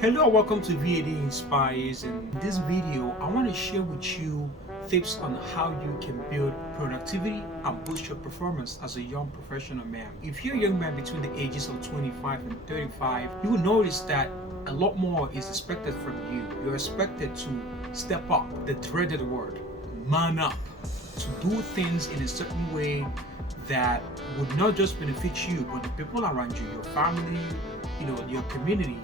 Hello and welcome to Veddiinspires. In this video, I want to share with you tips on how you can build productivity and boost your performance as a young professional man. If you're a young man between the ages of 25 and 35, you will notice that a lot more is expected from you. You're expected to step up, the dreaded word, man up, to do things in a certain way that would not just benefit you, but the people around you, your family, your community.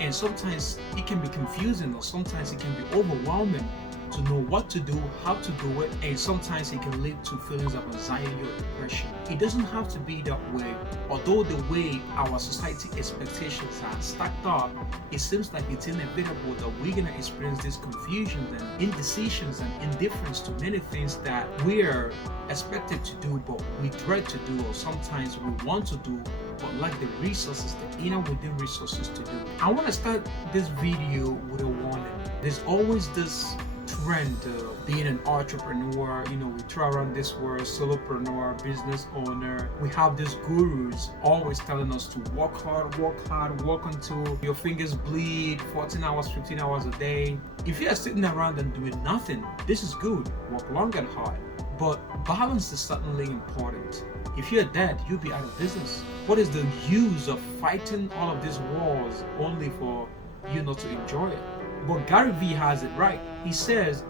And sometimes it can be confusing, or sometimes it can be overwhelming to know what to do, how to do it, and sometimes it can lead to feelings of anxiety or depression. It doesn't have to be that way. Although the way our society expectations are stacked up, it seems like it's inevitable that we're going to experience these confusions and indecisions and indifference to many things that we're expected to do, but we dread to do, or sometimes we want to do, but lack the resources, the inner within resources to do. I want to start this video with a warning. There's always this trend of being an entrepreneur. We throw around this word solopreneur, business owner. We have these gurus always telling us to work hard, work until your fingers bleed, 14 hours, 15 hours a day. If you are sitting around and doing nothing, this is good. Work long and hard. But balance is certainly important. If you're dead, you'll be out of business. What is the use of fighting all of these wars only for you not to enjoy it? But Gary V has it right. He says,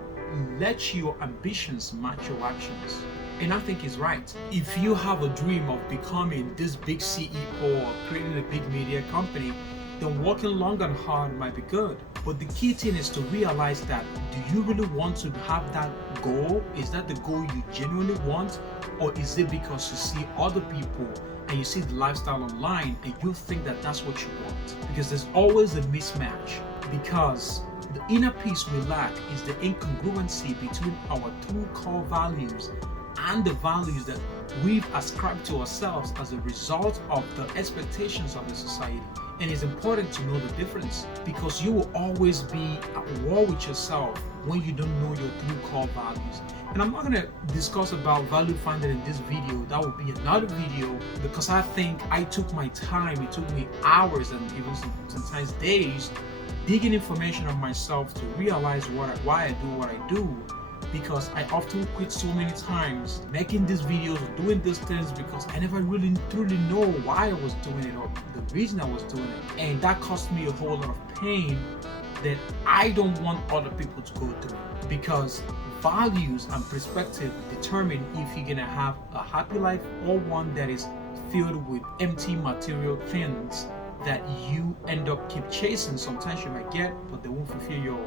let your ambitions match your actions. And I think he's right. If you have a dream of becoming this big CEO or creating a big media company, then working long and hard might be good. But the key thing is to realize that, do you really want to have that goal? Is that the goal you genuinely want? Or is it because you see other people and you see the lifestyle online and you think that that's what you want? Because there's always a mismatch. Because the inner peace we lack is the incongruency between our true core values and the values that we've ascribed to ourselves as a result of the expectations of the society. And it's important to know the difference, because you will always be at war with yourself when you don't know your true core values. And I'm not going to discuss about value finding in this video. That would be another video, because I think I took my time. It took me hours and even sometimes days digging information on myself to realize why I do what I do. Because I often quit so many times making these videos or doing these things because I never really truly know why I was doing it or the reason I was doing it. And that cost me a whole lot of pain that I don't want other people to go through. Because values and perspective determine if you're gonna have a happy life or one that is filled with empty material things that you end up keep chasing. Sometimes you might get, but they won't fulfill your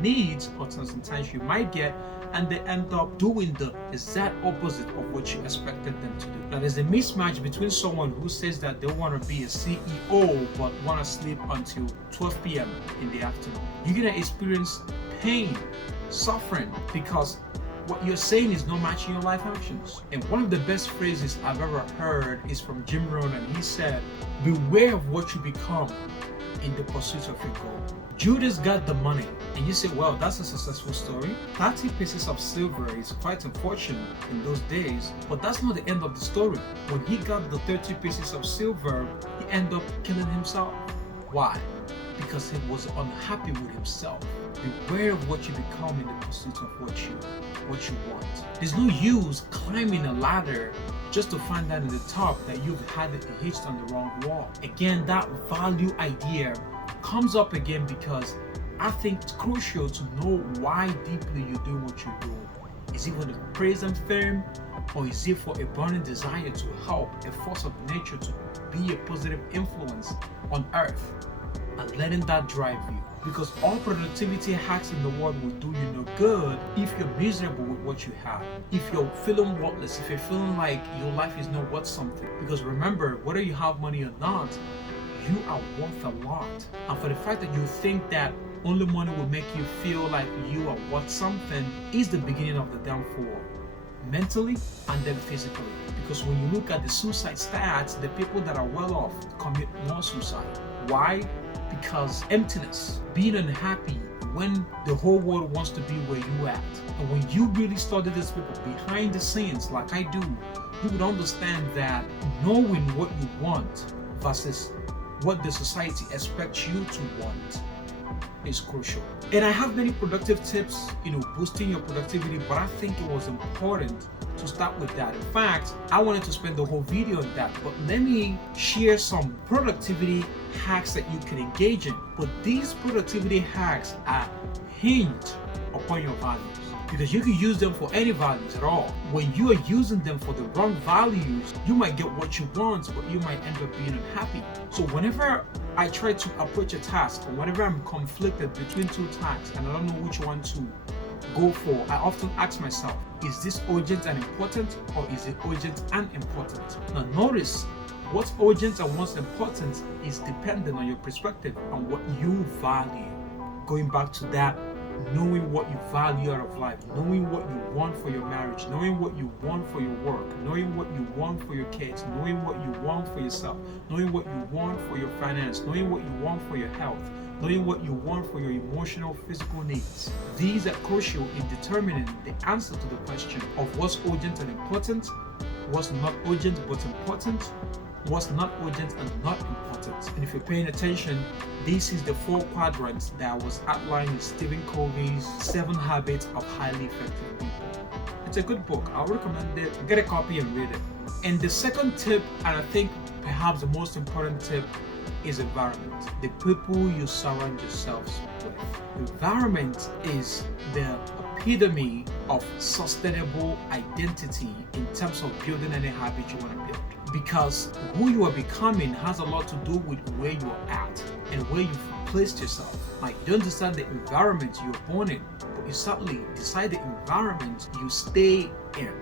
needs, or sometimes you might get and they end up doing the exact opposite of what you expected them to do. Now there's a mismatch between someone who says that they want to be a CEO but want to sleep until 12 p.m. in the afternoon. You're gonna experience pain, suffering, because what you're saying is not matching your life actions. And one of the best phrases I've ever heard is from Jim Rohn, and he said, beware of what you become in the pursuit of your goal. Judas got the money, and you say, well, that's a successful story. 30 pieces of silver is quite unfortunate in those days, but that's not the end of the story. When he got the 30 pieces of silver, he ended up killing himself. Why? Because he was unhappy with himself. Beware of what you become in the pursuit of what you want. There's no use climbing a ladder just to find out at the top that you've had it hitched on the wrong wall. Again, that value idea comes up again because I think it's crucial to know why deeply you're doing what you're doing. Is it for the praise and fame, or is it for a burning desire to help, a force of nature to be a positive influence on earth, and letting that drive you? Because all productivity hacks in the world will do you no good if you're miserable with what you have, if you're feeling worthless, if you're feeling like your life is not worth something. Because remember, whether you have money or not, you are worth a lot. And for the fact that you think that only money will make you feel like you are worth something is the beginning of the downfall, mentally and then physically. Because when you look at the suicide stats, the people that are well off commit more suicide. Why? Because emptiness, being unhappy when the whole world wants to be where you at. And when you really study these people behind the scenes like I do, you would understand that knowing what you want versus what the society expects you to want is crucial. And I have many productive tips, boosting your productivity, but I think it was important to start with that. In fact, I wanted to spend the whole video on that, but let me share some productivity hacks that you can engage in. But these productivity hacks are hinged upon your values, because you can use them for any values at all. When you are using them for the wrong values, you might get what you want, but you might end up being unhappy. So whenever I try to approach a task, or whenever I'm conflicted between two tasks and I don't know which one to go for, I often ask myself, is this urgent and important, or is it urgent and important? Now notice, what's urgent and what's important is dependent on your perspective and what you value. Going back to that, knowing what you value out of life, knowing what you want for your marriage, knowing what you want for your work, knowing what you want for your kids, knowing what you want for yourself, knowing what you want for your finance, knowing what you want for your health, knowing what you want for your emotional, physical needs. These are crucial in determining the answer to the question of what's urgent and important, what's not urgent but important, what's not urgent and not important. And if you're paying attention, this is the 4 quadrants that was outlined in Stephen Covey's 7 Habits of Highly Effective People. It's a good book. I would recommend it. Get a copy and read it. And the second tip, and I think perhaps the most important tip, is environment. The people you surround yourselves with. Environment is the epitome of sustainable identity in terms of building any habit you want to build. Because who you are becoming has a lot to do with where you are at and where you've placed yourself. Like, you don't decide the environment you're born in, but you certainly decide the environment you stay in.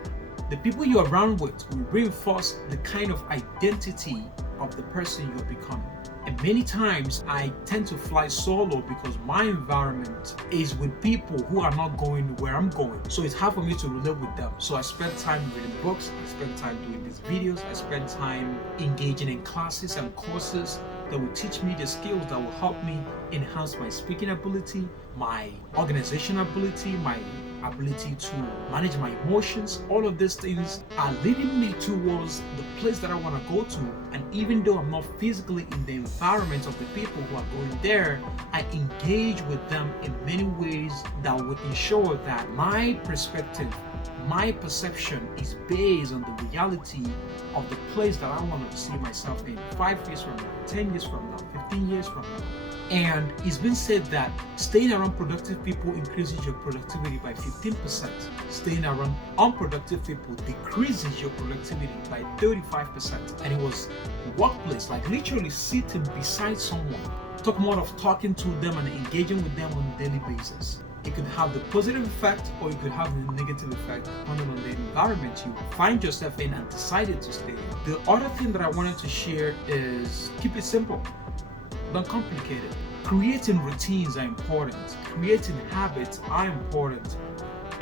The people you're around with will reinforce the kind of identity of the person you're becoming. And many times I tend to fly solo because my environment is with people who are not going where I'm going. So it's hard for me to relate with them. So I spend time reading books, I spend time doing these videos, I spend time engaging in classes and courses that will teach me the skills that will help me enhance my speaking ability, my organizational ability, my ability to manage my emotions. All of these things are leading me towards the place that I want to go to. And even though I'm not physically in the environment of the people who are going there, I engage with them in many ways that would ensure that my perspective, my perception is based on the reality of the place that I want to see myself in 5 years from now, 10 years from now, 15 years from now. And it's been said that staying around productive people increases your productivity by 15%. Staying around unproductive people decreases your productivity by 35%. And it was workplace, like literally sitting beside someone. Talk more of talking to them and engaging with them on a daily basis. It could have the positive effect or it could have the negative effect depending on the environment you find yourself in and decided to stay in. The other thing that I wanted to share is keep it simple. Don't complicate it. Creating routines are important. Creating habits are important.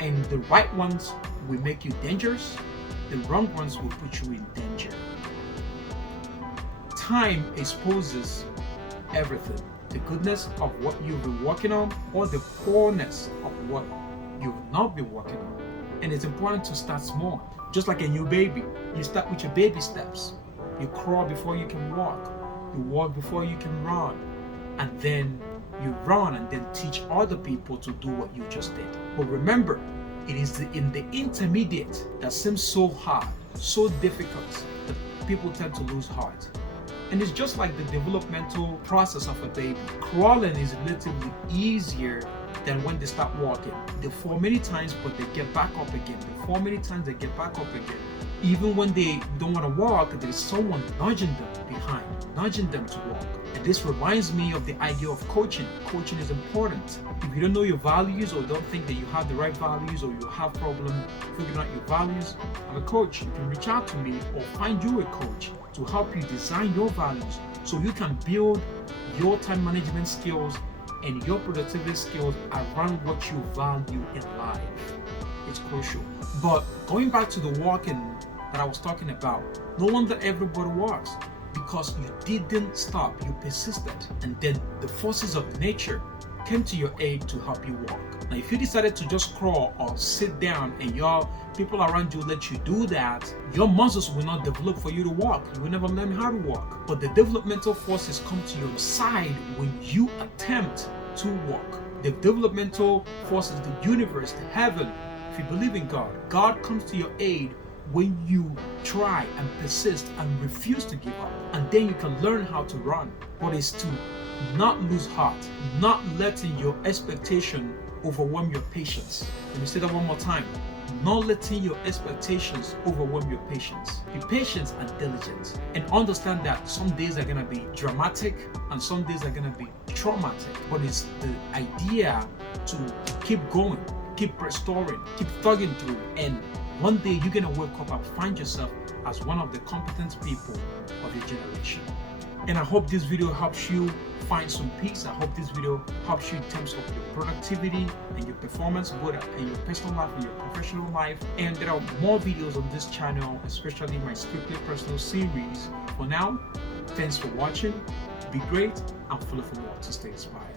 And the right ones will make you dangerous. The wrong ones will put you in danger. Time exposes everything. The goodness of what you've been working on or the poorness of what you've not been working on. And it's important to start small. Just like a new baby, you start with your baby steps. You crawl before you can walk. You walk before you can run. And then you run and then teach other people to do what you just did. But remember, it is in the intermediate that seems so hard, so difficult, that people tend to lose heart. And it's just like the developmental process of a baby. Crawling is relatively easier than when they start walking. They fall many times, but they get back up again. They fall many times, they get back up again. Even when they don't want to walk, there is someone nudging them behind, nudging them to walk. And this reminds me of the idea of coaching. Coaching is important. If you don't know your values or don't think that you have the right values or you have problem figuring out your values, I'm a coach. You can reach out to me or find you a coach to help you design your values so you can build your time management skills and your productivity skills around what you value in life. It's crucial. But going back to the walking that I was talking about, no wonder everybody walks, because you didn't stop, you persisted. And then the forces of nature came to your aid to help you walk. Now, if you decided to just crawl or sit down and your people around you let you do that, your muscles will not develop for you to walk. You will never learn how to walk. But the developmental forces come to your side when you attempt to walk. The developmental forces, the universe, the heaven, if you believe in God, God comes to your aid when you try and persist and refuse to give up. And then you can learn how to run. What is to not lose heart, not letting your expectation overwhelm your patience. Let me say that one more time. Not letting your expectations overwhelm your patience. Be patient and diligent, and understand that some days are gonna be dramatic and some days are gonna be traumatic. But it's the idea to keep going, keep restoring, keep thugging through, and one day you're gonna wake up and find yourself as one of the competent people of your generation. And I hope this video helps you find some peace. I hope this video helps you in terms of your productivity and your performance, both in your personal life and your professional life. And there are more videos on this channel, especially my Strictly Personal series. For now, thanks for watching. Be great and follow for more to stay inspired.